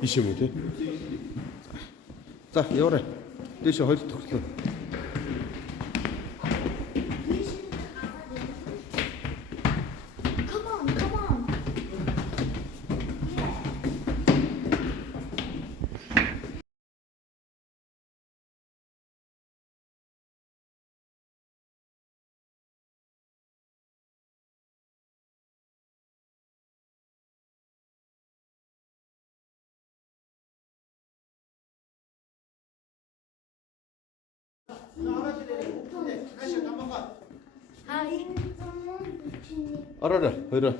Биш юм уу тий? За, яваарай. Дээш хоёр төгслөө. Араарай, хоёроо.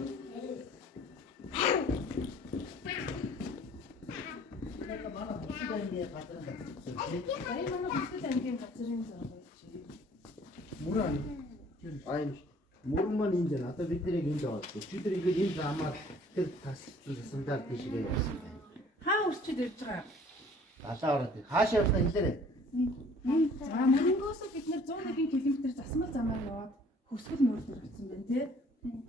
Мөрөн маань энд байна. Одоо бид нэрийг энд аваад. Өчигдөр ингээд энд амаар тэр тас сандаал тийшээ явсан байна. Хаа үрчид ирж байгаа? Далаа ороод хаашаа явснаа хэлээрэй. За мөрөнгөөс бид нэр 101 км засмал замаар яваад хөсгөл нуур дээр очсон байна тий.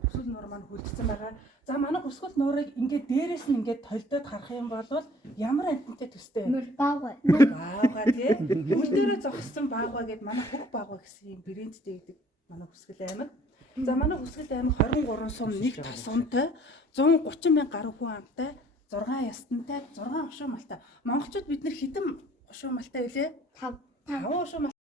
Хөсгөл нуур маань хөлдсөн байгаа. За манай хөсгөл нуурыг ингээд дээрээс нь ингээд толдоод харах юм бол ямар амттай төстэй вэ? Баагаа. Баагаа тий. Хөл дээрээ зогссон баагаа гэд манай хөх баагаа гэсэн юм брэндтэй гэдэг манай хөсгөл аймаг. За манай хөсгөл аймаг 23 сум нэг тас унтай 130 мянга гаруй хүн амтай 6 ястантай 6 хошуу малтай. Монголчууд бид нар хэдэн хошуу малтай вэ? 5 хошуу малтай.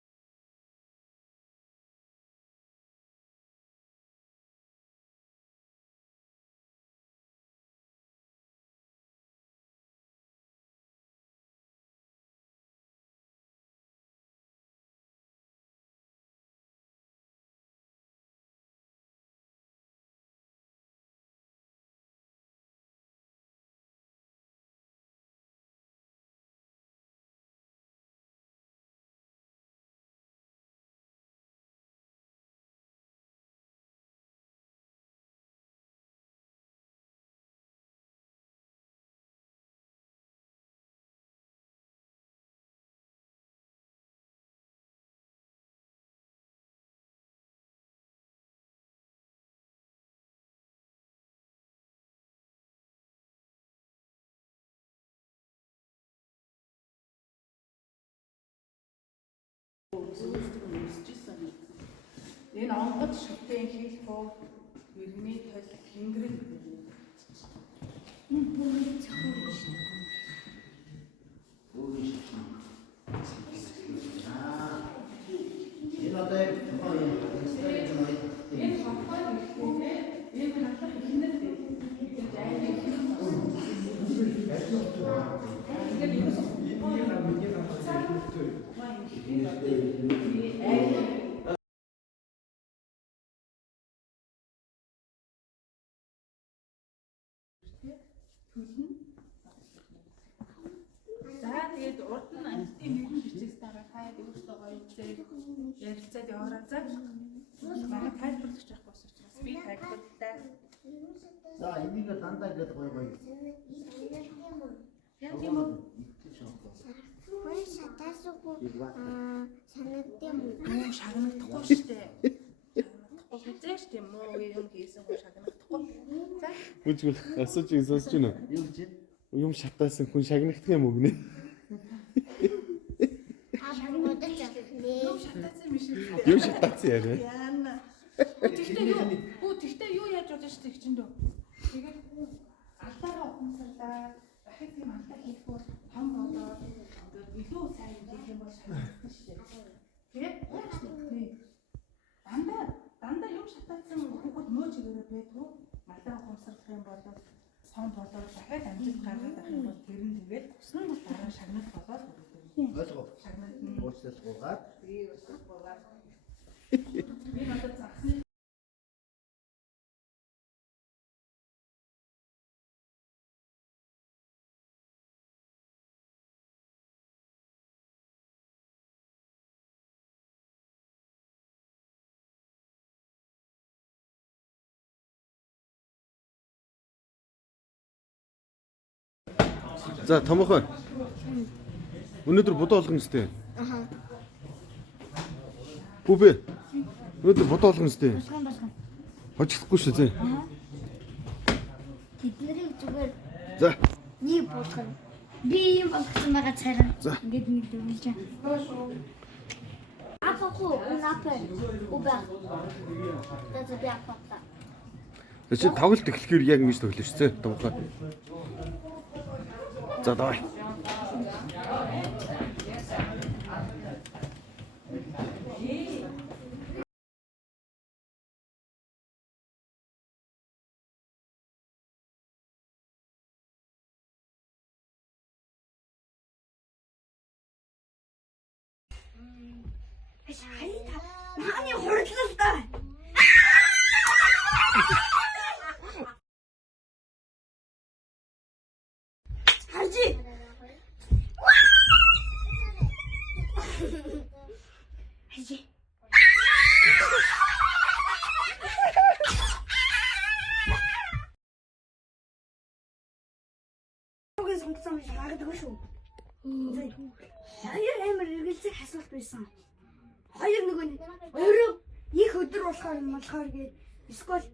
Энэ онгод шүтэн хийлхөө иргэний тол хингэрэл Энэ одоо яг тухайн энэ хавхай ихтэй энэ хатлах ихнэр дээ. За тэгээд урд нь амтын нэгэн бичээс дараа таад өөртөө гоё үзээ ярилцаад яваарай. За манай тайлбарлагч авах бас учраас би тайлбарлаа. За энийг дандаа гэдэг гоё гоё. Яг тийм үү? Хөөе шатаасгүй санагдсан юм. Муу шагнагдахгүй шүү дээ. Шагнагдахгүй хэзээ ч тийм муу юм хийсэн хүн шагнагдахгүй. За Үгүй асууж сонсож байна уу? Юу гэж? Юм шатаасан хүн шагнагдах юм уу гинэ? Шагнагдаж юм шатаасан юм шиг. Юм шатаасан яа. Яана. Тэгтээ юу яаж бодож штэ чинь дөө. Тэгээд алдаараа ухамсарлаа. Дахид тийм алдаа хийхгүй том болоод илүү сайн юм хийх юм бол шагнагдсан штэ. Тэгээд тий. Дандаа юм шатаасан хүүхэд нөө чигээрээ байдгүй. Алдаа ухамсарлах юм бол сон болоод дахиад амжилт гаргаад авах юм бол тэр нь тэгээд дараа шагнал болоод Ойлгоо. шагнал Уучлалгүйгээр би уучлалгүйгээр би надад загсны За томоохон. Өнөөдөр будаа болгоно сте. Аха. Бүбэ. Өнөөдөр будаа болгоно сте. Болгон. Хожихгүй шүү зэ. Аха. Тэднийг зүгээр За. нэг болгоно. Би юм болгосон байгаа царай. За. Ингээд нэг дөрвөлж. Апаху, унапэ. Убаа. Тэзэ би апахта. За чи тоглолт эхлэхээр яг ингэж тоглож шүү дээ. Томхой. За давай. Мааны хурдлалтай. Харжи. Харжи. Угээс сонгосон биш магадгүй шүү. Хоёр амир эргэлзэх асуулт байсан. Хоёр нөгөө нэг өөрөө их өдөр болохоор гээд эсвэл